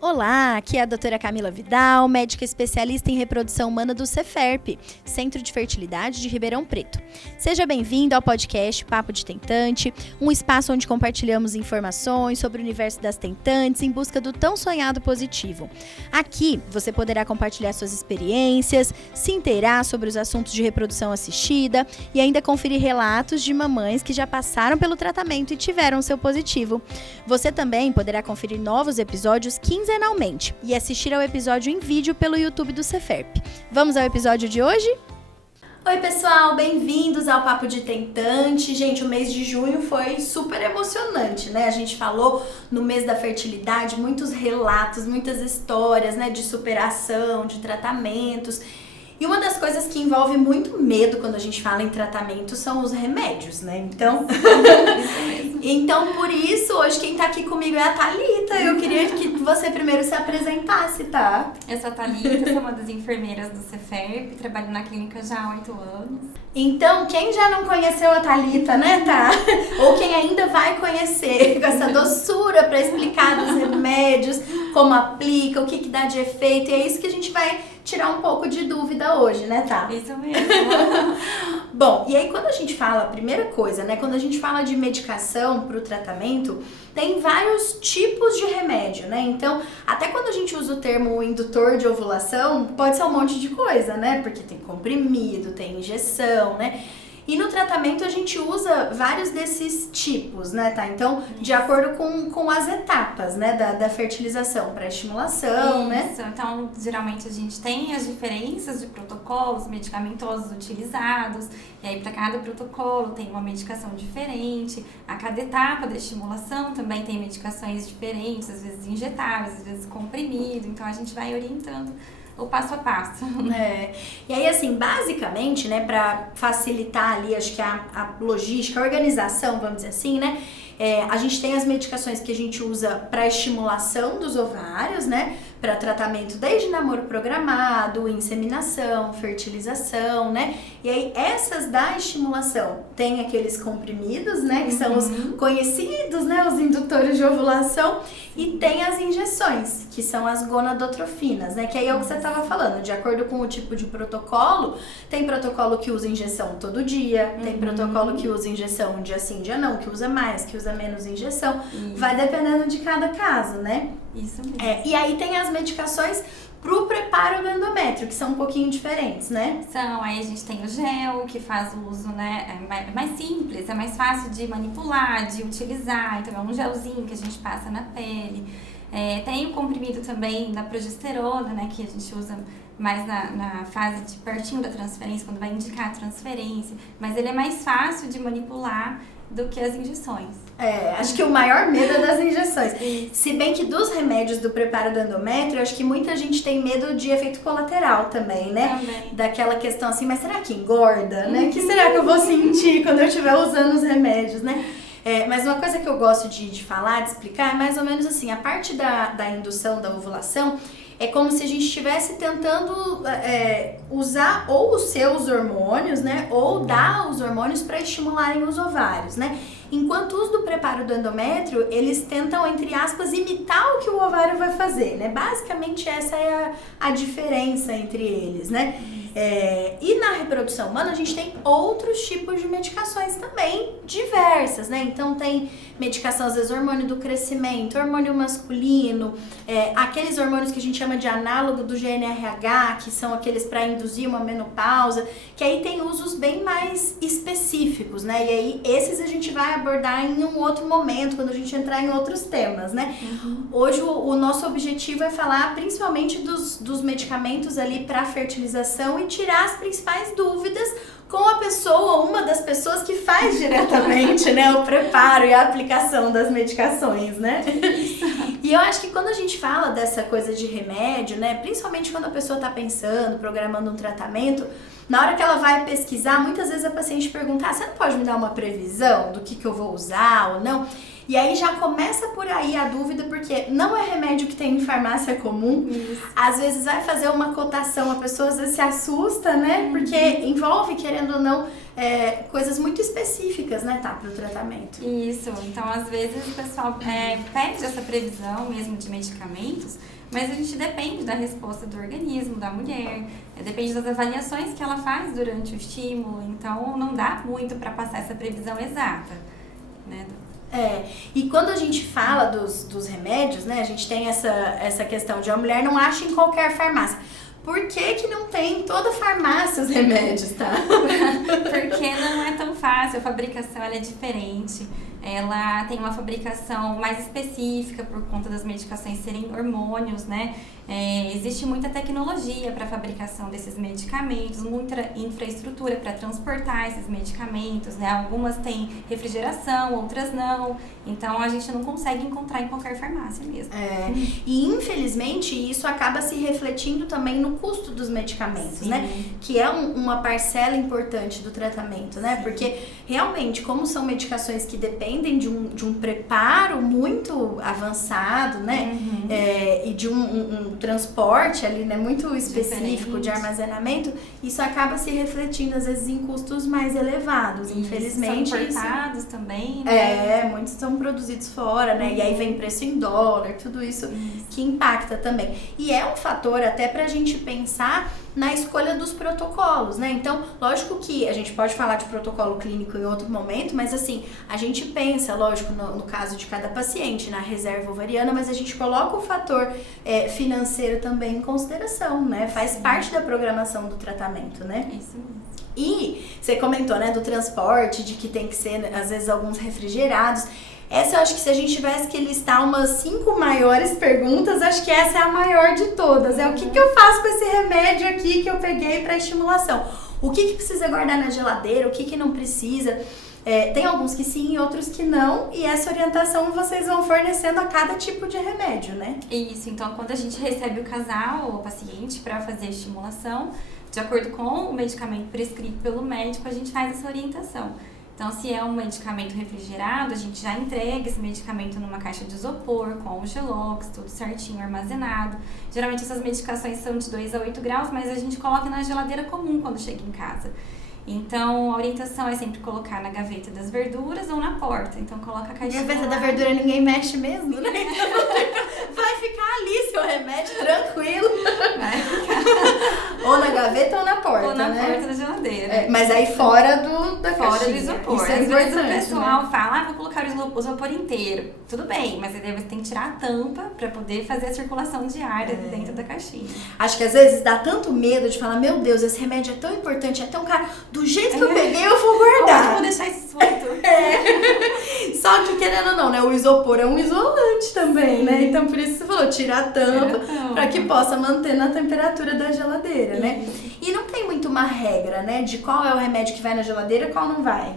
Olá, aqui é a doutora Camila Vidal, médica especialista em reprodução humana do Ceferp, Centro de Fertilidade de Ribeirão Preto. Seja bem-vindo ao podcast Papo de Tentante, um espaço onde compartilhamos informações sobre o universo das tentantes em busca do tão sonhado positivo. Aqui você poderá compartilhar suas experiências, se inteirar sobre os assuntos de reprodução assistida e ainda conferir relatos de mamães que já passaram pelo tratamento e tiveram seu positivo. Você também poderá conferir novos episódios quinzenalmente e assistir ao episódio em vídeo pelo YouTube do Ceferp. Vamos ao episódio de hoje? Oi pessoal, bem-vindos ao Papo de Tentante. Gente, o mês de junho foi super emocionante, né? A gente falou no mês da fertilidade, muitos relatos, muitas histórias, né, de superação, de tratamentos. E uma das coisas que envolve muito medo quando a gente fala em tratamento são os remédios, né? Então, por isso, hoje quem tá aqui comigo é a Thalita. Eu queria que você primeiro se apresentasse, tá? Eu sou a Thalita, sou uma das enfermeiras do Ceferp, trabalho na clínica já há 8 anos. Então, quem já não conheceu a Thalita, né, tá? Ou quem ainda vai conhecer, com essa doçura pra explicar dos remédios, como aplica, o que dá de efeito, e é isso que a gente vai tirar um pouco de dúvida hoje, né, tá? Isso mesmo. Bom, e aí quando a gente fala, a primeira coisa, né, quando a gente fala de medicação para o tratamento, tem vários tipos de remédio, né? Então, até quando a gente usa o termo indutor de ovulação, pode ser um monte de coisa, né? Porque tem comprimido, tem injeção, né? E no tratamento a gente usa vários desses tipos, né, tá? Então, de acordo com as etapas, né, da fertilização, pré-estimulação, né? Isso, então, geralmente a gente tem as diferenças de protocolos medicamentosos utilizados, e aí para cada protocolo tem uma medicação diferente, a cada etapa da estimulação também tem medicações diferentes, às vezes injetáveis, às vezes comprimido, então a gente vai orientando o passo a passo. E aí, assim, basicamente, né, pra facilitar ali, acho que a logística, a organização, vamos dizer assim, né, a gente tem as medicações que a gente usa para estimulação dos ovários, né, para tratamento desde namoro programado, inseminação, fertilização, né, e aí essas da estimulação tem aqueles comprimidos, né, que são os conhecidos, né, os indutores de ovulação, e tem as injeções, que são as gonadotrofinas, né, que aí é o que você estava falando, de acordo com o tipo de protocolo, tem protocolo que usa injeção todo dia, tem protocolo que usa injeção um dia sim, dia não, que usa mais, que usa menos injeção, vai dependendo de cada caso, né? Isso mesmo. E aí tem as medicações pro preparo do endométrio, que são um pouquinho diferentes, né? Aí a gente tem o gel, que faz o uso, né, é mais simples, é mais fácil de manipular, de utilizar, então é um gelzinho que a gente passa na pele. Tem o comprimido também da progesterona, né, que a gente usa mais na fase de pertinho da transferência, quando vai indicar a transferência, mas ele é mais fácil de manipular do que as injeções. Acho que o maior medo é das injeções. Se bem que dos remédios do preparo do endométrio, acho que muita gente tem medo de efeito colateral também, né? Também. Daquela questão assim, mas será que engorda, né? O que será que eu vou sentir quando eu estiver usando os remédios, né? Mas uma coisa que eu gosto de falar, de explicar, é mais ou menos assim, a parte da indução da ovulação é como se a gente estivesse tentando usar ou os seus hormônios, né, ou dar os hormônios para estimularem os ovários, né? Enquanto os do preparo do endométrio, eles tentam, entre aspas, imitar o que o ovário vai fazer, né? Basicamente essa é a diferença entre eles, né? E na reprodução humana a gente tem outros tipos de medicações também diversas, né? Então tem medicação, às vezes hormônio do crescimento, hormônio masculino, aqueles hormônios que a gente chama de análogo do GnRH, que são aqueles para induzir uma menopausa, que aí tem usos bem mais específicos, né? E aí esses a gente vai abordar em um outro momento, quando a gente entrar em outros temas, né? Hoje o nosso objetivo é falar principalmente dos medicamentos ali para fertilização e tirar as principais dúvidas com a pessoa, uma das pessoas que faz diretamente, né, o preparo e a aplicação das medicações, né? E eu acho que quando a gente fala dessa coisa de remédio, né, principalmente quando a pessoa tá pensando, programando um tratamento, na hora que ela vai pesquisar, muitas vezes a paciente pergunta, você não pode me dar uma previsão do que eu vou usar ou não? E aí já começa por aí a dúvida, porque não é remédio que tem em farmácia comum. Isso. Às vezes vai fazer uma cotação, a pessoa às vezes se assusta, né? Porque envolve, querendo ou não, coisas muito específicas, né, tá, para o tratamento. Isso, então às vezes o pessoal pede essa previsão mesmo de medicamentos, mas a gente depende da resposta do organismo, da mulher, depende das avaliações que ela faz durante o estímulo, então não dá muito para passar essa previsão exata, né? E quando a gente fala dos remédios, né, a gente tem essa questão de a mulher não acha em qualquer farmácia. Por que não tem em toda farmácia os remédios, tá? Porque não é tão fácil, a fabricação ela é diferente. Ela tem uma fabricação mais específica por conta das medicações serem hormônios, né? Existe muita tecnologia para a fabricação desses medicamentos, muita infraestrutura para transportar esses medicamentos, né? Algumas têm refrigeração, outras não. Então, a gente não consegue encontrar em qualquer farmácia mesmo. E, infelizmente, isso acaba se refletindo também no custo dos medicamentos, Sim. né? Que é uma parcela importante do tratamento, né? Sim. Porque, realmente, como são medicações que dependem de um preparo muito avançado, né? E de um transporte ali, né, muito específico de armazenamento, isso acaba se refletindo às vezes em custos mais elevados, infelizmente. São importados também, né? Muitos são produzidos fora, né, e aí vem preço em dólar, tudo isso que impacta também. E é um fator até pra gente pensar na escolha dos protocolos, né? Então, lógico que a gente pode falar de protocolo clínico em outro momento, mas assim, a gente pensa, lógico, no caso de cada paciente, na reserva ovariana, mas a gente coloca o fator financeiro também em consideração, né? Faz parte da programação do tratamento, né? Isso mesmo. E você comentou, né, do transporte, de que tem que ser, às vezes, alguns refrigerados. Essa eu acho que se a gente tivesse que listar umas 5 maiores perguntas, acho que essa é a maior de todas. O que eu faço com esse remédio aqui que eu peguei para estimulação? O que precisa guardar na geladeira? O que não precisa? Tem alguns que sim e outros que não. E essa orientação vocês vão fornecendo a cada tipo de remédio, né? Isso, então quando a gente recebe o casal ou o paciente para fazer a estimulação, de acordo com o medicamento prescrito pelo médico, a gente faz essa orientação. Então, se é um medicamento refrigerado, a gente já entrega esse medicamento numa caixa de isopor, com o Gelox, tudo certinho, armazenado. Geralmente essas medicações são de 2 a 8 graus, mas a gente coloca na geladeira comum quando chega em casa. Então, a orientação é sempre colocar na gaveta das verduras ou na porta. Então, coloca a caixinha gaveta lá. da verdura ninguém mexe mesmo, né? Vai ficar ali seu remédio tranquilo. Vai ficar. Ou na gaveta ou na porta, Ou na né? porta da geladeira. Mas aí fora da Fora caixinha. do isopor. Isso Às é vezes importante, o pessoal né? fala, vou colocar o isopor inteiro. Tudo bem, mas aí você tem que tirar a tampa para poder fazer a circulação diária dentro da caixinha. Acho que às vezes dá tanto medo de falar, meu Deus, esse remédio é tão importante, é tão caro. Do jeito que eu peguei, eu vou guardar. Eu vou deixar isso solto. Só que querendo ou não, né? O isopor é um isolante também, né? Então por isso você falou, tira a tampa para que possa manter na temperatura da geladeira, né? E não tem muito uma regra, né? De qual é o remédio que vai na geladeira e qual não vai.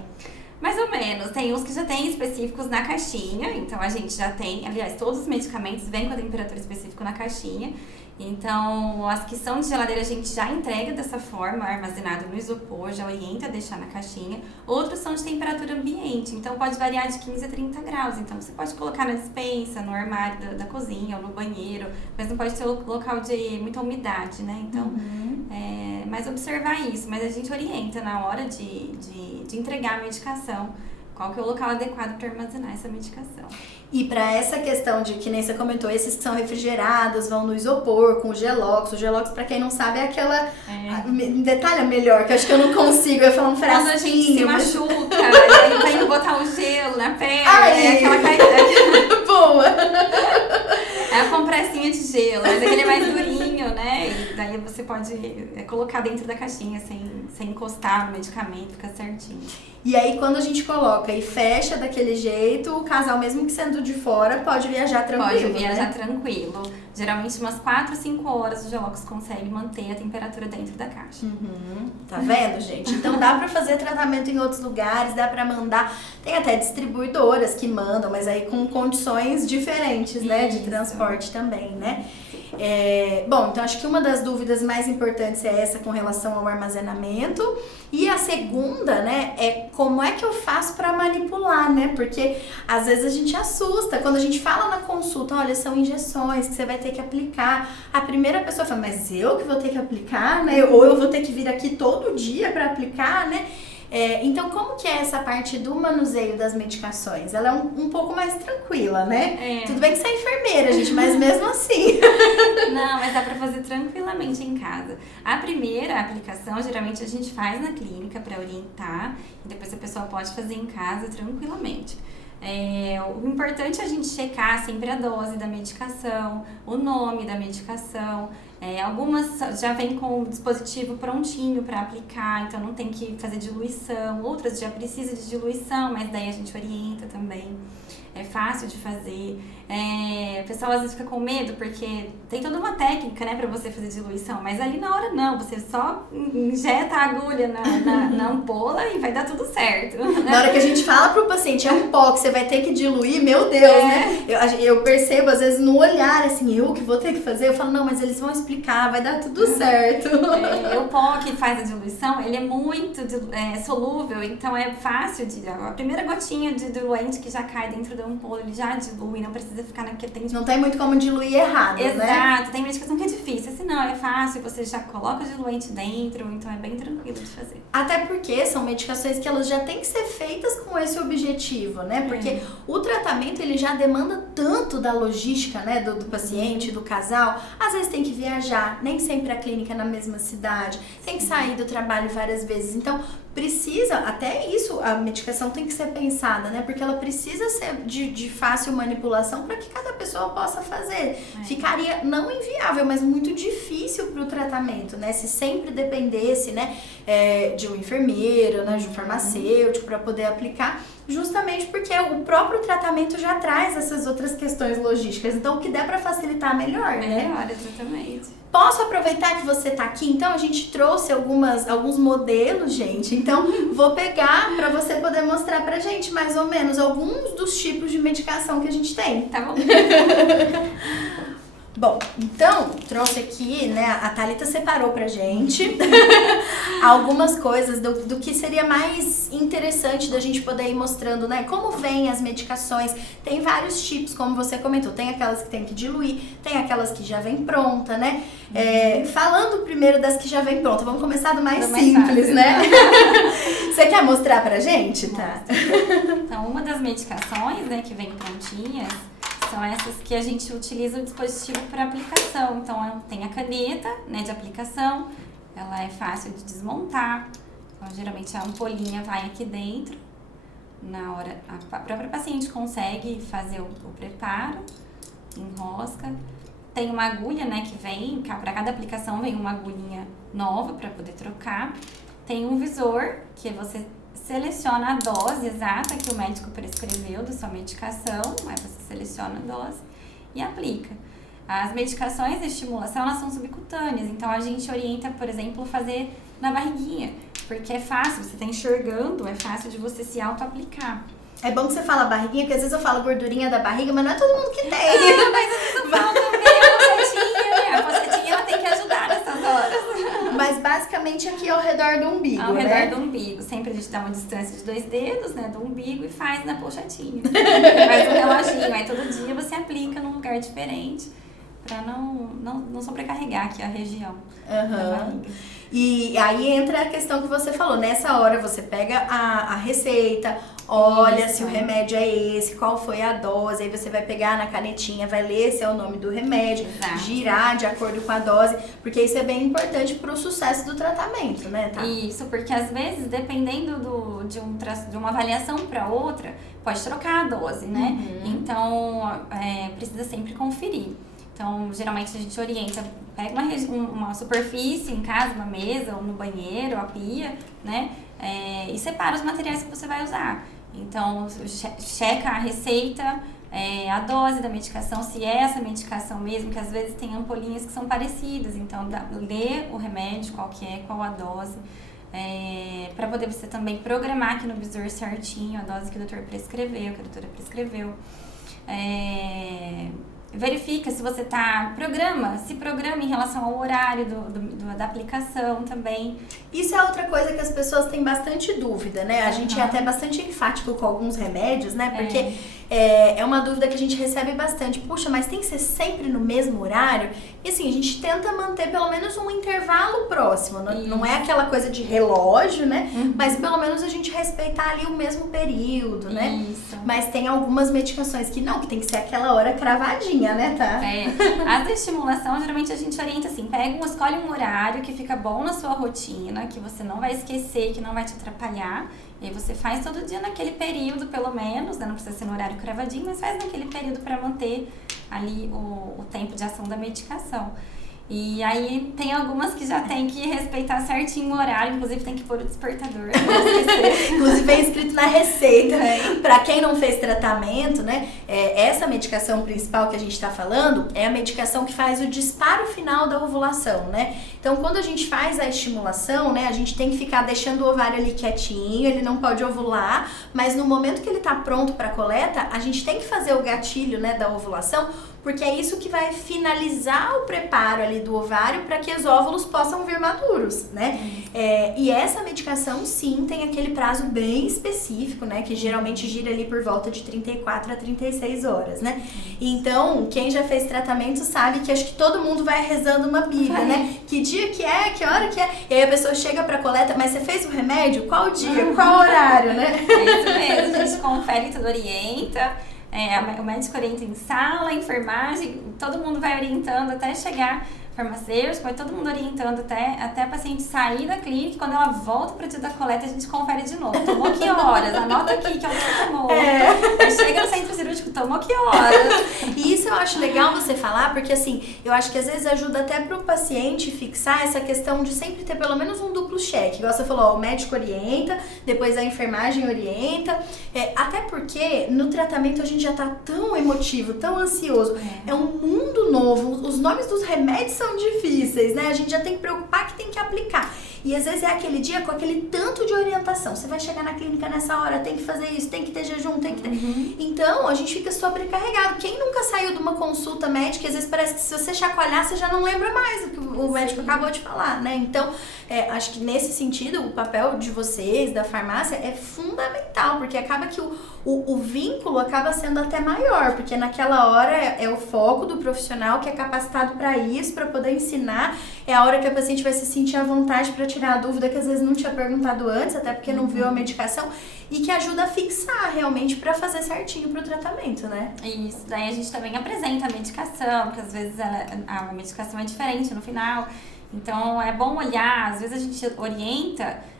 Mais ou menos. Tem uns que já tem específicos na caixinha. Então, a gente já tem... Aliás, todos os medicamentos vêm com a temperatura específica na caixinha. Então, as que são de geladeira a gente já entrega dessa forma, armazenado no isopor, já orienta a deixar na caixinha. Outros são de temperatura ambiente, então pode variar de 15 a 30 graus. Então, você pode colocar na despensa, no armário da cozinha ou no banheiro, mas não pode ter local de muita umidade, né? Então, mais observar isso. Mas a gente orienta na hora de entregar a medicação, qual que é o local adequado para armazenar essa medicação. E para essa questão de, que nem você comentou, esses que são refrigerados, vão no isopor, com o Gelox. O Gelox, pra quem não sabe, é aquela... Detalha melhor, que eu acho que eu não consigo. Eu falo um frasquinho. Quando a gente se machuca, aí vai indo botar o gelo na pele, aquela caída. Boa! É a compressinha de gelo, mas aquele é mais durinho, né? E daí você pode colocar dentro da caixinha, sem encostar no medicamento, fica certinho. E aí, quando a gente coloca e fecha daquele jeito, o casal, mesmo que sendo de fora, pode viajar tranquilo, Pode viajar né? tranquilo. Geralmente, umas 4, 5 horas o Gelox consegue manter a temperatura dentro da caixa. Tá vendo, gente? Então, dá pra fazer tratamento em outros lugares, dá pra mandar... Tem até distribuidoras que mandam, mas aí com condições diferentes, né? De transporte também, né? Bom, então acho que uma das dúvidas mais importantes é essa com relação ao armazenamento. E a segunda, né, é como é que eu faço para manipular, né? Porque às vezes a gente assusta. Quando a gente fala na consulta, olha, são injeções que você vai ter que aplicar. A primeira pessoa fala, mas eu que vou ter que aplicar, né? Ou eu vou ter que vir aqui todo dia para aplicar, né? Então, como que é essa parte do manuseio das medicações? Ela é um pouco mais tranquila, né? Tudo bem que você é enfermeira, gente, mas mesmo assim. Não, mas dá pra fazer tranquilamente em casa. A primeira aplicação, geralmente a gente faz na clínica para orientar, e depois a pessoa pode fazer em casa tranquilamente. O importante é a gente checar sempre a dose da medicação, o nome da medicação. Algumas já vem com o dispositivo prontinho para aplicar, então não tem que fazer diluição. Outras já precisam de diluição, mas daí a gente orienta também. É fácil de fazer. O pessoal às vezes fica com medo porque tem toda uma técnica, né, para você fazer diluição, mas ali na hora não, você só injeta a agulha na ampola e vai dar tudo certo. Na hora que a gente fala pro paciente, é um pó que você vai ter que diluir, meu Deus, né? Eu percebo às vezes no olhar, assim, eu que vou ter que fazer, eu falo, não, mas eles vão explicar, vai dar tudo certo. O pó que faz a diluição, ele é muito solúvel, então é fácil a primeira gotinha de diluente que já cai dentro da ampola, ele já dilui, não precisa ficar Não tem muito como diluir errado, né? Exato, tem medicação que é difícil, assim não, é fácil, você já coloca o diluente dentro, então é bem tranquilo de fazer. Até porque são medicações que elas já têm que ser feitas com esse objetivo, né? Porque o tratamento, ele já demanda tanto da logística, né, do paciente, do casal. Às vezes tem que viajar, nem sempre a clínica é na mesma cidade, tem que sair do trabalho várias vezes, então precisa, até isso, a medicação tem que ser pensada, né? Porque ela precisa ser de fácil manipulação para que cada pessoa possa fazer. Ficaria não inviável, mas muito difícil para o tratamento, né? Se sempre dependesse, né, de um enfermeiro, né, de um farmacêutico para poder aplicar, justamente porque o próprio tratamento já traz essas outras questões logísticas. Então, o que der para facilitar, melhor, né? Melhor, exatamente. Posso aproveitar que você tá aqui? Então, a gente trouxe alguns modelos, gente. Então, vou pegar para você poder mostrar pra gente mais ou menos alguns dos tipos de medicação que a gente tem. Tá bom. Bom, então, trouxe aqui, né, a Thalita separou pra gente algumas coisas do que seria mais interessante da gente poder ir mostrando, né, como vêm as medicações. Tem vários tipos, como você comentou, tem aquelas que tem que diluir, tem aquelas que já vem pronta, né. Falando primeiro das que já vem pronta, vamos começar do mais simples, né. Você quer mostrar pra gente, tá? Então, uma das medicações, né, que vem prontinhas, são essas que a gente utiliza o dispositivo para aplicação. Então, tem a caneta, né, de aplicação, ela é fácil de desmontar. Então, geralmente a ampolinha vai aqui dentro. Na hora, a própria paciente consegue fazer o preparo, enrosca. Tem uma agulha, né, que vem, para cada aplicação vem uma agulhinha nova para poder trocar. Tem um visor, que você seleciona a dose exata que o médico prescreveu da sua medicação, aí você seleciona a dose e aplica. As medicações de estimulação, elas são subcutâneas, então a gente orienta, por exemplo, fazer na barriguinha, porque é fácil, você está enxergando, é fácil de você se auto-aplicar. É bom que você fala barriguinha, porque às vezes eu falo gordurinha da barriga, mas não é todo mundo que tem. Mas às vezes eu falo também a pochetinha, a pochetinha ela tem que ajudar nessas horas. Mas basicamente aqui ao redor do umbigo, ao né? redor do umbigo. Sempre a gente dá uma distância de 2 dedos, né, do umbigo e faz na pochetinha. Faz um reloginho, aí todo dia você aplica num lugar diferente pra não sobrecarregar aqui a região da barriga. E aí entra a questão que você falou, nessa hora você pega a receita, olha se o remédio é esse, qual foi a dose, aí você vai pegar na canetinha, vai ler se é o nome do remédio, girar de acordo com a dose, porque isso é bem importante pro sucesso do tratamento, né, tá? Isso, porque às vezes, dependendo de uma avaliação para outra, pode trocar a dose, né? Então, precisa sempre conferir. Então, geralmente a gente orienta, pega uma superfície em casa, uma mesa, ou no banheiro, a pia, né? E separa os materiais que você vai usar. Então, checa a receita, a dose da medicação, se é essa medicação mesmo, que às vezes tem ampolinhas que são parecidas. Então, lê o remédio, qual a dose, para poder você também programar aqui no visor certinho a dose que o doutor prescreveu, que a doutora prescreveu. verifica se você se programa em relação ao horário da aplicação também. Isso é outra coisa que as pessoas têm bastante dúvida, né? A gente é até bastante enfático com alguns remédios, né? Porque é uma dúvida que a gente recebe bastante. Puxa, mas tem que ser sempre no mesmo horário? E assim, a gente tenta manter pelo menos um intervalo próximo. Não é aquela coisa de relógio, né? Mas pelo menos a gente respeitar ali o mesmo período, né? Isso. Mas tem algumas medicações que tem que ser aquela hora cravadinha, né, tá? As da estimulação, geralmente a gente orienta assim, escolhe um horário que fica bom na sua rotina, que você não vai esquecer, que não vai te atrapalhar. E aí você faz todo dia naquele período, pelo menos, né? Não precisa ser no horário cravadinho, mas faz naquele período para manter ali o tempo de ação da medicação. E aí tem algumas que já tem que respeitar certinho o horário, inclusive tem que pôr o despertador, não esquecer. Inclusive é escrito na receita. Pra quem não fez tratamento, né, essa medicação principal que a gente tá falando é a medicação que faz o disparo final da ovulação, né? Então quando a gente faz a estimulação, né, a gente tem que ficar deixando o ovário ali quietinho, ele não pode ovular, mas no momento que ele tá pronto pra coleta, a gente tem que fazer o gatilho, né, da ovulação, porque é isso que vai finalizar o preparo ali do ovário para que os óvulos possam vir maduros, né? E essa medicação, sim, tem aquele prazo bem específico, né? Que geralmente gira ali por volta de 34 a 36 horas, né? Então, quem já fez tratamento sabe que acho que todo mundo vai rezando uma bíblia, né? Que dia que é? Que hora que é? E aí a pessoa chega pra coleta, mas você fez o remédio? Qual dia? Qual horário, né? É isso mesmo, a gente confere tudo, orienta. O médico orienta em sala, enfermagem, todo mundo vai orientando até chegar, farmacêutico, vai todo mundo orientando até a paciente sair da clínica. Quando ela volta para o dia da coleta, a gente confere de novo. Tomou que horas? Anota aqui que você tomou. Aí chega no centro cirúrgico, tomou que horas? E isso eu acho legal você falar, porque assim, eu acho que às vezes ajuda até pro paciente fixar essa questão de sempre ter pelo menos um duplo cheque. Igual você falou, o médico orienta, depois a enfermagem orienta. Até porque no tratamento a gente já tá tão emotivo, tão ansioso. É um mundo novo, os nomes dos remédios são difíceis, né? A gente já tem que preocupar que tem que aplicar. E às vezes é aquele dia com aquele tanto de orientação. Você vai chegar na clínica nessa hora, tem que fazer isso, tem que ter jejum, tem que ter... Então, a gente fica sobrecarregado. Quem nunca saiu de uma consulta médica, às vezes parece que se você chacoalhar, você já não lembra mais o que o médico acabou de falar, né? Então, acho que nesse sentido, o papel de vocês, da farmácia, é fundamental, porque acaba que o vínculo acaba sendo até maior, porque naquela hora é o foco do profissional que é capacitado para isso, para poder ensinar. É a hora que a paciente vai se sentir à vontade para tirar a dúvida que às vezes não tinha perguntado antes, até porque não viu a medicação, e que ajuda a fixar realmente para fazer certinho pro tratamento, né? Isso, daí a gente também apresenta a medicação, porque às vezes a medicação é diferente no final, então é bom olhar, às vezes a gente orienta.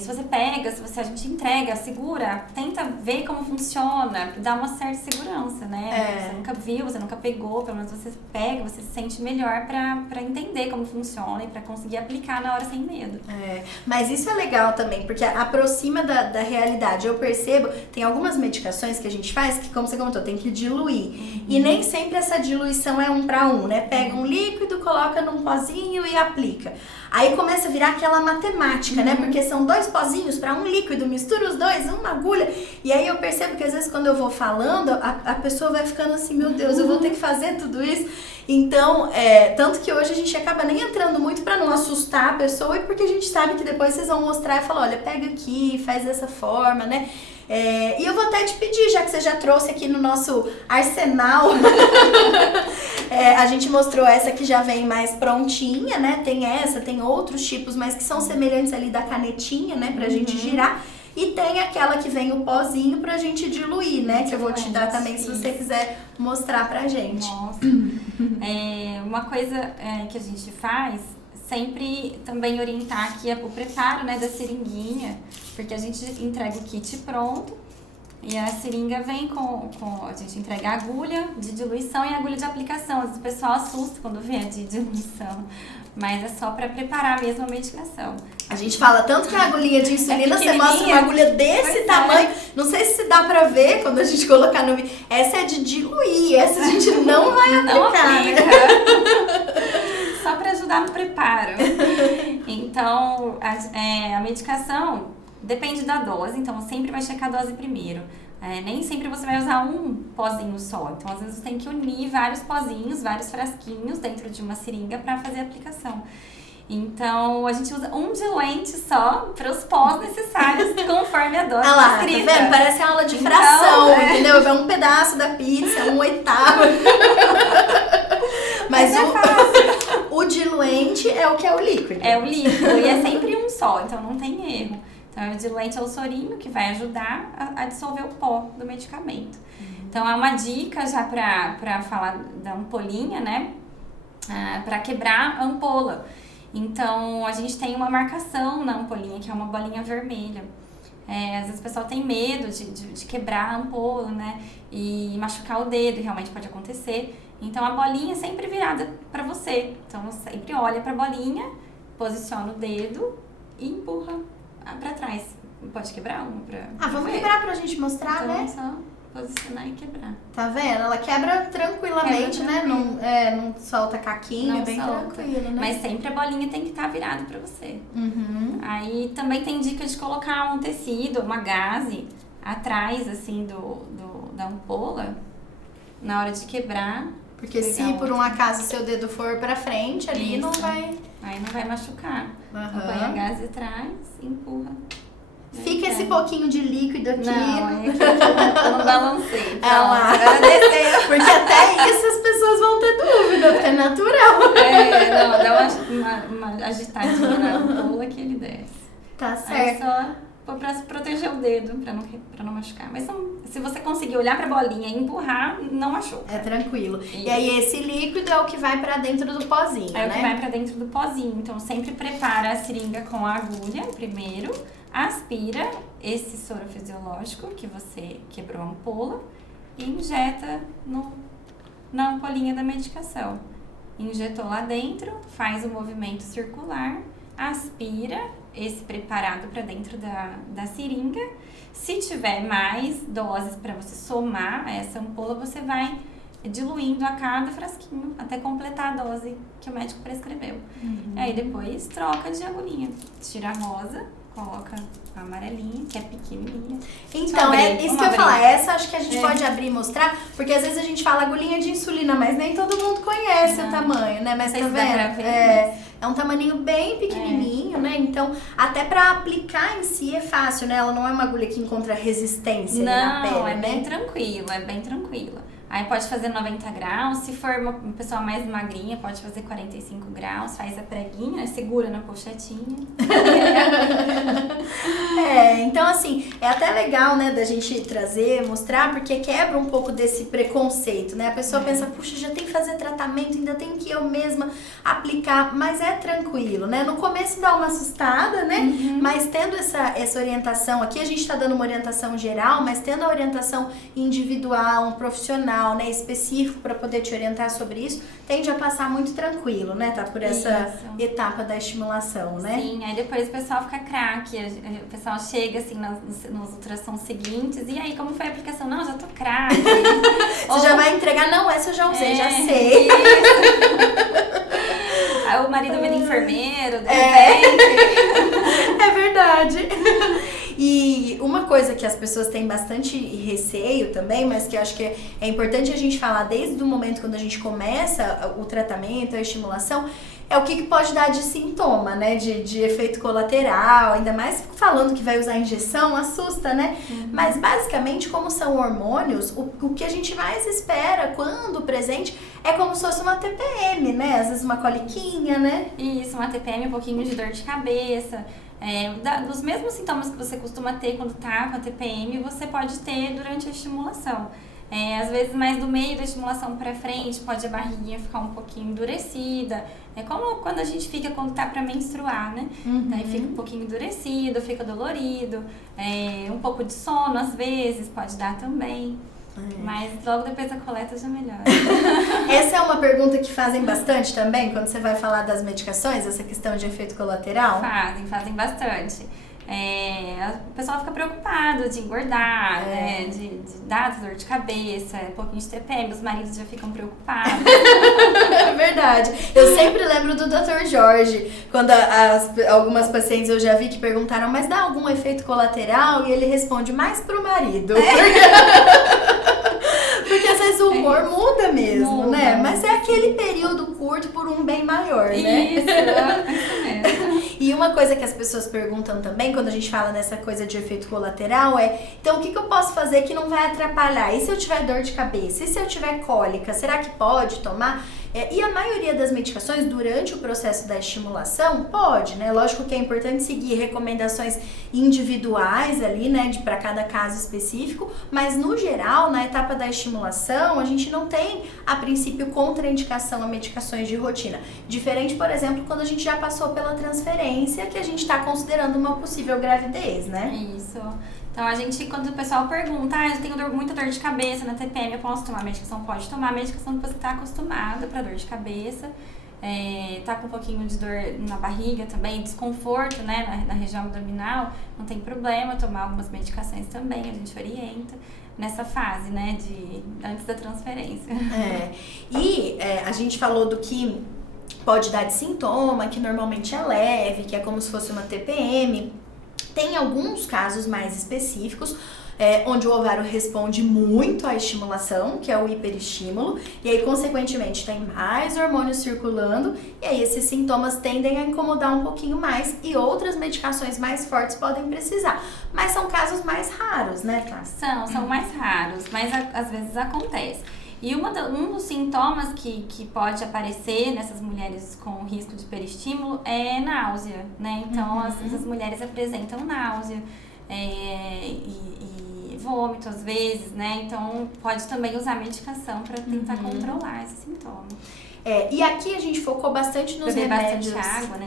Se você pega, a gente entrega, segura, tenta ver como funciona, dá uma certa segurança, né? Você nunca viu, você nunca pegou, pelo menos você pega, você se sente melhor pra entender como funciona e pra conseguir aplicar na hora sem medo. Mas isso é legal também, porque aproxima da realidade. Eu percebo, tem algumas medicações que a gente faz que, como você comentou, tem que diluir. E nem sempre essa diluição é 1 para 1, né? Pega um líquido, coloca num pozinho e aplica. Aí começa a virar aquela matemática, né? Porque são 2 pozinhos para um líquido, mistura os dois, uma agulha. E aí eu percebo que às vezes quando eu vou falando, a pessoa vai ficando assim, meu Deus, eu vou ter que fazer tudo isso. Então, tanto que hoje a gente acaba nem entrando muito para não assustar a pessoa, e porque a gente sabe que depois vocês vão mostrar e falar, olha, pega aqui, faz dessa forma, né? E eu vou até te pedir, já que você já trouxe aqui no nosso arsenal, a gente mostrou essa que já vem mais prontinha, né? Tem outros tipos, mas que são semelhantes ali da canetinha, né? Pra gente girar. E tem aquela que vem o pozinho pra gente diluir, né? Que eu vou te dar também, se você quiser mostrar pra gente. Nossa. Uma coisa que a gente faz, sempre também orientar aqui o preparo, né, da seringuinha, porque a gente entrega o kit pronto e a seringa vem a gente entrega a agulha de diluição e a agulha de aplicação. Às vezes o pessoal assusta quando vê a de diluição, mas é só para preparar mesmo a medicação. A gente fala tanto que a agulhinha de insulina, você mostra uma agulha desse tamanho, não sei se dá pra ver quando a gente colocar no vídeo. Essa é de diluir, essa a gente não vai aplicar, não aplica. Né? Só para ajudar no preparo. Então, a medicação depende da dose, então sempre vai checar a dose primeiro. Nem sempre você vai usar um pozinho só. Então, às vezes, você tem que unir vários pozinhos, vários frasquinhos dentro de uma seringa para fazer a aplicação. Então, a gente usa um diluente só para os pós necessários, conforme a dose lá, descrita. Tá vendo? Parece aula de fração, entendeu? É um pedaço da pizza, um oitavo. Mas o diluente é o que é o líquido. É o líquido, e é sempre um só, então não tem erro. Então, o diluente é o sorinho que vai ajudar a dissolver o pó do medicamento. Então, é uma dica já para falar da ampolinha, né? Para quebrar a ampola. Então, a gente tem uma marcação na ampolinha, que é uma bolinha vermelha. Às vezes o pessoal tem medo de quebrar a ampola, né? E machucar o dedo, e realmente pode acontecer. Então, a bolinha é sempre virada para você. Então, você sempre olha para a bolinha, posiciona o dedo e empurra para trás. Pode quebrar uma pra... vamos quebrar pra gente mostrar, então, né? É só posicionar e quebrar. Tá vendo? Ela quebra tranquilamente, né? Não solta caquinho, é bem tranquilo, né? Mas sempre a bolinha tem que estar virada pra você. Aí também tem dica de colocar um tecido, uma gaze atrás, assim, da ampola, na hora de quebrar. Porque se por um acaso seu dedo for pra frente ali, não vai... Aí não vai machucar. Põe a gaze atrás e empurra. Fica esse pouquinho de líquido aqui. Não, é que eu não balancei. Lá. Porque até isso as pessoas vão ter dúvida, porque é natural. Dá uma agitadinha na ampola que ele desce. Tá certo. Aí só pra proteger o dedo, pra não machucar. Mas se você conseguir olhar pra bolinha e empurrar, não machuca. É tranquilo. E aí esse líquido é o que vai pra dentro do pozinho, né? É o que vai pra dentro do pozinho. Então sempre prepara a seringa com a agulha primeiro. Aspira esse soro fisiológico que você quebrou a ampola e injeta na ampolinha da medicação. Injetou lá dentro, faz o movimento circular, aspira esse preparado para dentro da seringa. Se tiver mais doses para você somar a essa ampola, você vai diluindo a cada frasquinho até completar a dose que o médico prescreveu. Aí depois troca de agulhinha, tira a rosa, coloca a amarelinha, que é pequenininha. Então, é isso que eu ia falar. Essa acho que a gente pode abrir e mostrar, porque às vezes a gente fala agulhinha de insulina, mas nem todo mundo conhece o tamanho, né? Mas tá vendo? É um tamaninho bem pequenininho, né? Então, até pra aplicar em si é fácil, né? Ela não é uma agulha que encontra resistência na pele, Não, é né? bem tranquila. Aí pode fazer 90 graus, se for uma pessoa mais magrinha, pode fazer 45 graus, faz a preguinha, segura na pochetinha. Então assim, é até legal, né, da gente trazer, mostrar, porque quebra um pouco desse preconceito, né? A pessoa pensa, puxa, já tem que fazer tratamento, ainda tem que eu mesma aplicar, mas é tranquilo, né? No começo dá uma assustada, né? Mas tendo essa orientação aqui, a gente tá dando uma orientação geral, mas tendo a orientação individual, um profissional, né, específico para poder te orientar sobre isso, tende a passar muito tranquilo, né? Tá por essa etapa da estimulação, né? Sim, aí depois o pessoal fica craque, o pessoal chega assim nos ultrassons seguintes, e aí, como foi a aplicação? Não, já tô craque. Você já vai entregar, não, essa eu já usei, já sei. Aí o marido vira enfermeiro, de repente. É verdade. E uma coisa que as pessoas têm bastante receio também, mas que eu acho que é importante a gente falar desde o momento quando a gente começa o tratamento, a estimulação, é o que pode dar de sintoma, né? De efeito colateral, ainda mais falando que vai usar injeção, assusta, né? Mas basicamente, como são hormônios, o que a gente mais espera quando presente é como se fosse uma TPM, né? Às vezes uma coliquinha, né? Isso, uma TPM, um pouquinho de dor de cabeça. Dos mesmos sintomas que você costuma ter quando tá com a TPM, você pode ter durante a estimulação. Às vezes mais do meio da estimulação para frente, pode a barriguinha ficar um pouquinho endurecida. É como quando a gente fica quando tá para menstruar, né? Aí fica um pouquinho endurecido, fica dolorido, um pouco de sono às vezes pode dar também. Mas logo depois da coleta já melhora. Essa é uma pergunta que fazem bastante também, quando você vai falar das medicações, essa questão de efeito colateral? Fazem bastante. O pessoal fica preocupado de engordar, né, de dar dor de cabeça, um pouquinho de TPM, os maridos já ficam preocupados. É verdade. verdade. Eu sempre lembro do Dr. Jorge, quando algumas pacientes eu já vi que perguntaram, mas dá algum efeito colateral? E ele responde, mais pro marido. Porque às vezes o humor muda mesmo, né? Mas é aquele período curto por um bem maior, né? Isso mesmo. E uma coisa que as pessoas perguntam também, quando a gente fala nessa coisa de efeito colateral, então o que eu posso fazer que não vai atrapalhar? E se eu tiver dor de cabeça? E se eu tiver cólica? Será que pode tomar? E a maioria das medicações, durante o processo da estimulação, pode, né? Lógico que é importante seguir recomendações individuais ali, né? Para cada caso específico, mas no geral, na etapa da estimulação, a gente não tem, a princípio, contraindicação a medicações de rotina. Diferente, por exemplo, quando a gente já passou pela transferência, que a gente está considerando uma possível gravidez, né? Isso. Então, quando o pessoal pergunta, eu tenho muita dor de cabeça na TPM, eu posso tomar medicação? Pode tomar a medicação que você está acostumada para dor de cabeça. Tá com um pouquinho de dor na barriga também, desconforto, né, na região abdominal, não tem problema tomar algumas medicações também, a gente orienta nessa fase, né, antes da transferência. A gente falou do que pode dar de sintoma, que normalmente é leve, que é como se fosse uma TPM. Tem alguns casos mais específicos, onde o ovário responde muito à estimulação, que é o hiperestímulo, e aí, consequentemente, tem mais hormônios circulando, e aí esses sintomas tendem a incomodar um pouquinho mais, e outras medicações mais fortes podem precisar. Mas são casos mais raros, né, Tá? São mais raros, mas às vezes acontece. E um dos sintomas que pode aparecer nessas mulheres com risco de hiperestímulo é náusea, né? Então, essas mulheres apresentam náusea e vômito às vezes, né? Então, pode também usar medicação para tentar controlar esse sintoma. E aqui a gente focou bastante nos remédios. Bastante água, né?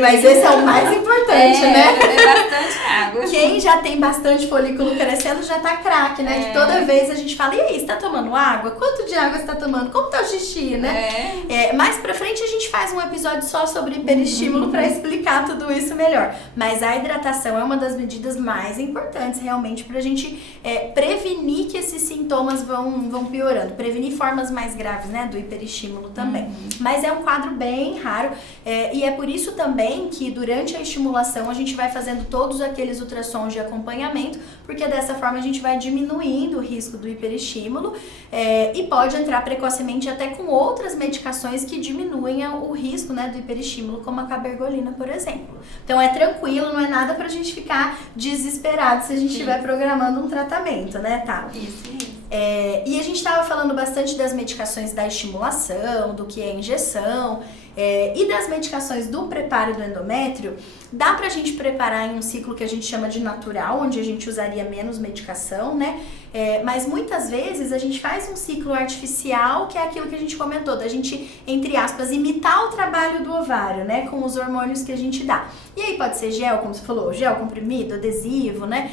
Mas esse é o mais importante, né? Beber bastante água. Quem já tem bastante folículo crescendo já tá craque, né? Que toda vez a gente fala, e aí, você tá tomando água? Quanto de água você tá tomando? Como tá o xixi, né? Mais pra frente a gente faz um episódio só sobre hiperestímulo pra explicar tudo isso melhor. Mas a hidratação é uma das medidas mais importantes realmente pra gente prevenir que esses sintomas vão piorando. Prevenir formas mais graves, né? Do hiperestímulo também. Mas é um quadro bem raro e é por isso também que durante a estimulação a gente vai fazendo todos aqueles ultrassons de acompanhamento, porque dessa forma a gente vai diminuindo o risco do hiperestímulo e pode entrar precocemente até com outras medicações que diminuem o risco, né, do hiperestímulo, como a cabergolina, por exemplo. Então é tranquilo, não é nada pra gente ficar desesperado se a gente estiver programando um tratamento, né, tá? Isso. E a gente estava falando bastante das medicações da estimulação, do que é injeção, e das medicações do preparo do endométrio. Dá pra gente preparar em um ciclo que a gente chama de natural, onde a gente usaria menos medicação, né? Mas muitas vezes a gente faz um ciclo artificial, que é aquilo que a gente comentou, da gente, entre aspas, imitar o trabalho do ovário, né? Com os hormônios que a gente dá. E aí pode ser gel, como você falou, gel comprimido, adesivo, né?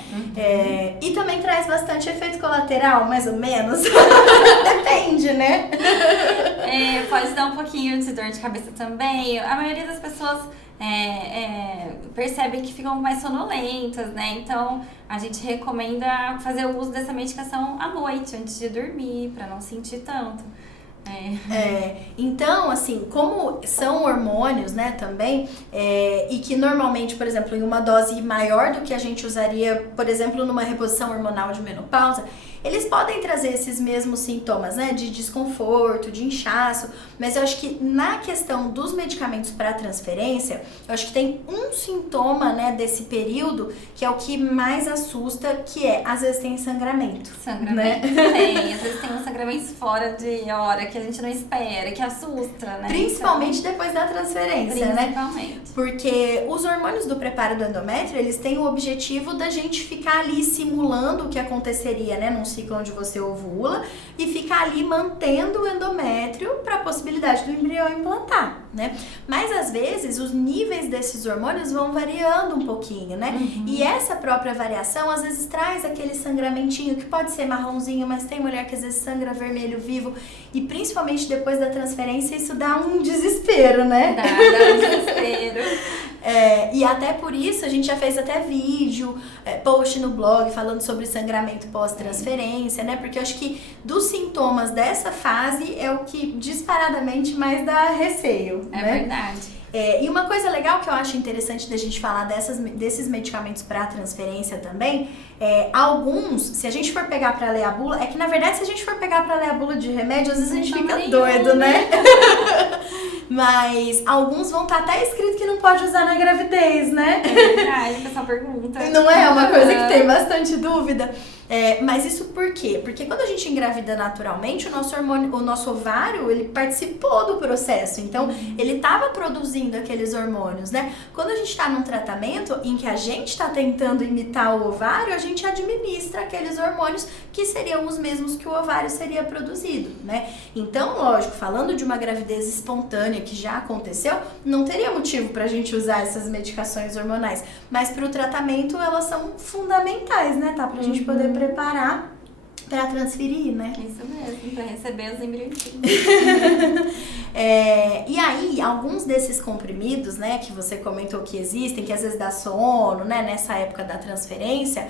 E também traz bastante efeito colateral, mais ou menos. Depende, né? Pode dar um pouquinho de dor de cabeça também. A maioria das pessoas percebem que ficam mais sonolentas, né? Então, a gente recomenda fazer o uso dessa medicação à noite, antes de dormir, para não sentir tanto. Então, assim, como são hormônios, né, também, e que normalmente, por exemplo, em uma dose maior do que a gente usaria, por exemplo, numa reposição hormonal de menopausa, eles podem trazer esses mesmos sintomas, né, de desconforto, de inchaço, mas eu acho que na questão dos medicamentos para transferência, eu acho que tem um sintoma, né, desse período que é o que mais assusta, que às vezes tem sangramento. Sangramento, né? Às vezes tem uns sangramentos fora de hora, que a gente não espera, que assusta, né? Principalmente depois da transferência, né? Porque os hormônios do preparo do endométrio, eles têm o objetivo da gente ficar ali simulando o que aconteceria, né, num ciclo onde você ovula e ficar ali mantendo o endométrio para a possibilidade do embrião implantar, né? Mas às vezes os níveis desses hormônios vão variando um pouquinho, né? E essa própria variação às vezes traz aquele sangramentinho que pode ser marronzinho, mas tem mulher que às vezes sangra vermelho vivo e principalmente depois da transferência isso dá um desespero, né? Dá um desespero. E até por isso a gente já fez até vídeo, post no blog falando sobre sangramento pós-transferência, né? Porque eu acho que dos sintomas dessa fase é o que disparadamente mais dá receio, É né? verdade. E uma coisa legal que eu acho interessante da gente falar desses medicamentos para transferência também, alguns, se a gente for pegar para ler a bula, é que na verdade se a gente for pegar para ler a bula de remédio, às vezes a gente fica doido, né? Mas alguns vão estar até escrito que não pode usar na gravidez, né? É verdade, o pessoal pergunta. Não é uma coisa que tem bastante dúvida. Mas isso por quê? Porque quando a gente engravida naturalmente, o nosso ovário, ele participou do processo. Então, ele estava produzindo aqueles hormônios, né? Quando a gente está num tratamento em que a gente está tentando imitar o ovário, a gente administra aqueles hormônios que seriam os mesmos que o ovário seria produzido, né? Então, lógico, falando de uma gravidez espontânea que já aconteceu, não teria motivo para a gente usar essas medicações hormonais. Mas para o tratamento, elas são fundamentais, né? Tá? Pra gente poder preparar para transferir, né? Isso mesmo, para receber os embriões. E aí, alguns desses comprimidos, né, que você comentou que existem, que às vezes dá sono, né, nessa época da transferência,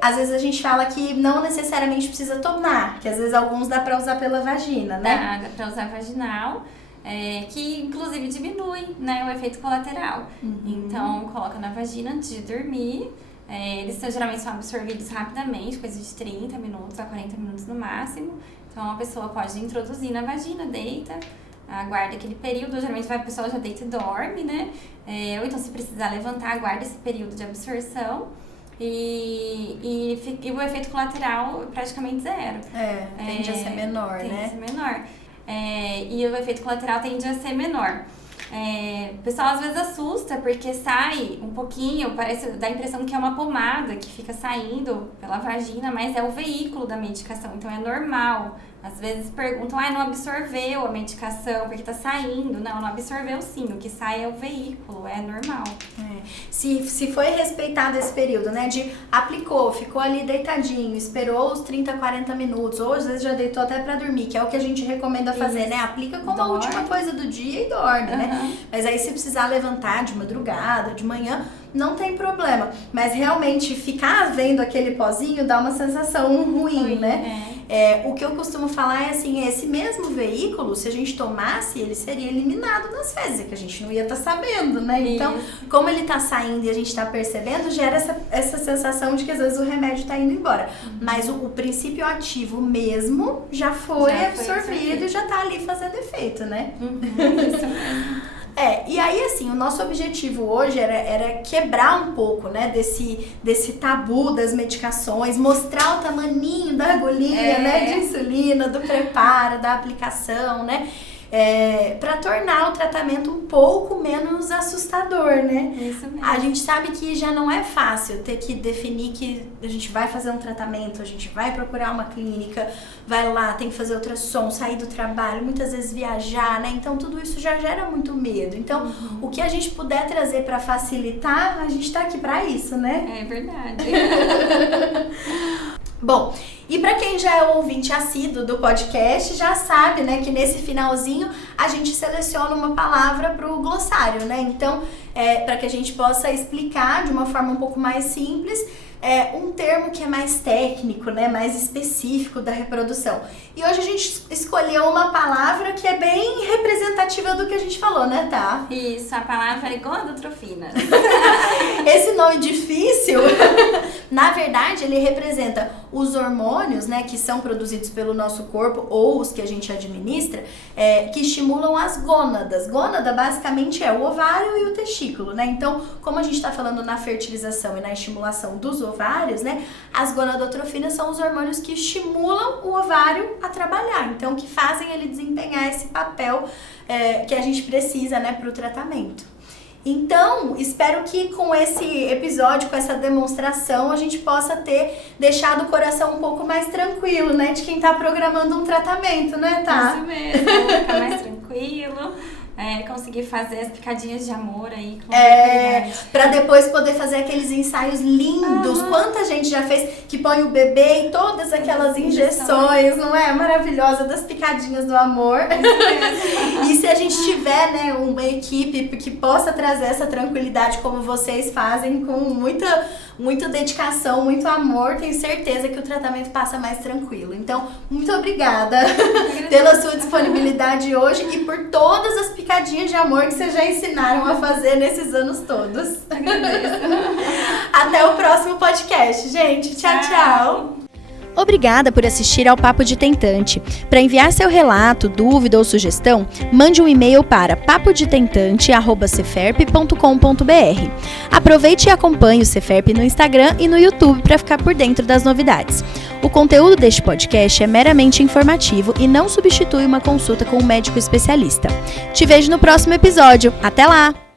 às vezes a gente fala que não necessariamente precisa tomar, que às vezes alguns dá para usar pela vagina, né? Dá para usar vaginal. Que inclusive diminui, né, o efeito colateral. Então, coloca na vagina antes de dormir. Eles geralmente são absorvidos rapidamente, coisa de 30 minutos a 40 minutos no máximo. Então, a pessoa pode introduzir na vagina, deita, aguarda aquele período. Geralmente a pessoa já deita e dorme, né? Ou então, se precisar levantar, aguarda esse período de absorção. E o efeito colateral é praticamente zero. Tende a ser menor, né? Tende a ser menor. E o efeito colateral tende a ser menor. O pessoal às vezes assusta porque sai um pouquinho, dá a impressão que é uma pomada que fica saindo pela vagina, mas é o veículo da medicação, então é normal. Às vezes perguntam, não absorveu a medicação porque tá saindo. Não absorveu sim, o que sai é o veículo, é normal. Se foi respeitado esse período, né, de aplicou, ficou ali deitadinho, esperou os 30, 40 minutos, ou às vezes já deitou até pra dormir, que é o que a gente recomenda fazer, né, aplica como a última coisa do dia e dorme, né, mas aí se precisar levantar de madrugada, de manhã, não tem problema, mas realmente ficar vendo aquele pozinho dá uma sensação ruim, né? O que eu costumo falar é assim, esse mesmo veículo, se a gente tomasse, ele seria eliminado nas fezes, que a gente não ia estar sabendo, né? Então, como ele tá saindo e a gente tá percebendo, gera essa sensação de que às vezes o remédio tá indo embora. Mas o princípio ativo mesmo já foi absorvido e já tá ali fazendo efeito, né? Isso mesmo. E aí assim, o nosso objetivo hoje era quebrar um pouco, né, desse tabu das medicações, mostrar o tamaninho da agulhinha, né, de insulina, do preparo, da aplicação, né, para tornar o tratamento um pouco menos assustador, né? Isso mesmo. A gente sabe que já não é fácil ter que definir que a gente vai fazer um tratamento, a gente vai procurar uma clínica, vai lá, tem que fazer ultrassom, sair do trabalho, muitas vezes viajar, né? Então tudo isso já gera muito medo. Então, o que a gente puder trazer para facilitar, a gente tá aqui para isso, né? É verdade. Bom, e para quem já é ouvinte assíduo do podcast, já sabe, né, que nesse finalzinho a gente seleciona uma palavra para o glossário, né? Então, para que a gente possa explicar de uma forma um pouco mais simples um termo que é mais técnico, né, mais específico da reprodução. E hoje a gente escolheu uma palavra que é bem representativa do que a gente falou, né, Tá? Isso, a palavra é gonadotrofina. Esse nome difícil, na verdade, ele representa os hormônios, né, que são produzidos pelo nosso corpo ou os que a gente administra, que estimulam as gônadas. Gônada basicamente é o ovário e o testículo, né? Então, como a gente está falando na fertilização e na estimulação dos ovários, né, as gonadotrofinas são os hormônios que estimulam o ovário a trabalhar, então que fazem ele desempenhar esse papel que a gente precisa, né, para o tratamento. Então, espero que com esse episódio, com essa demonstração, a gente possa ter deixado o coração um pouco mais tranquilo, né, de quem tá programando um tratamento, né, Tá? Isso mesmo, ficar mais tranquilo. Conseguir fazer as picadinhas de amor aí com tranquilidade. Pra depois poder fazer aqueles ensaios lindos. Quanta gente já fez que põe o bebê em todas aquelas injeções, não é? Maravilhosa, das picadinhas do amor. E se a gente tiver tiver, né, uma equipe que possa trazer essa tranquilidade como vocês fazem, com muita dedicação, muito amor, tenho certeza que o tratamento passa mais tranquilo. Então, muito obrigada pela sua disponibilidade hoje e por todas as picadinhas de amor que vocês já ensinaram a fazer nesses anos todos. Até o próximo podcast, gente. Tchau, tchau. Obrigada por assistir ao Papo de Tentante. Para enviar seu relato, dúvida ou sugestão, mande um e-mail para papodetentante@ceferp.com.br. Aproveite e acompanhe o Ceferp no Instagram e no YouTube para ficar por dentro das novidades. O conteúdo deste podcast é meramente informativo e não substitui uma consulta com um médico especialista. Te vejo no próximo episódio. Até lá!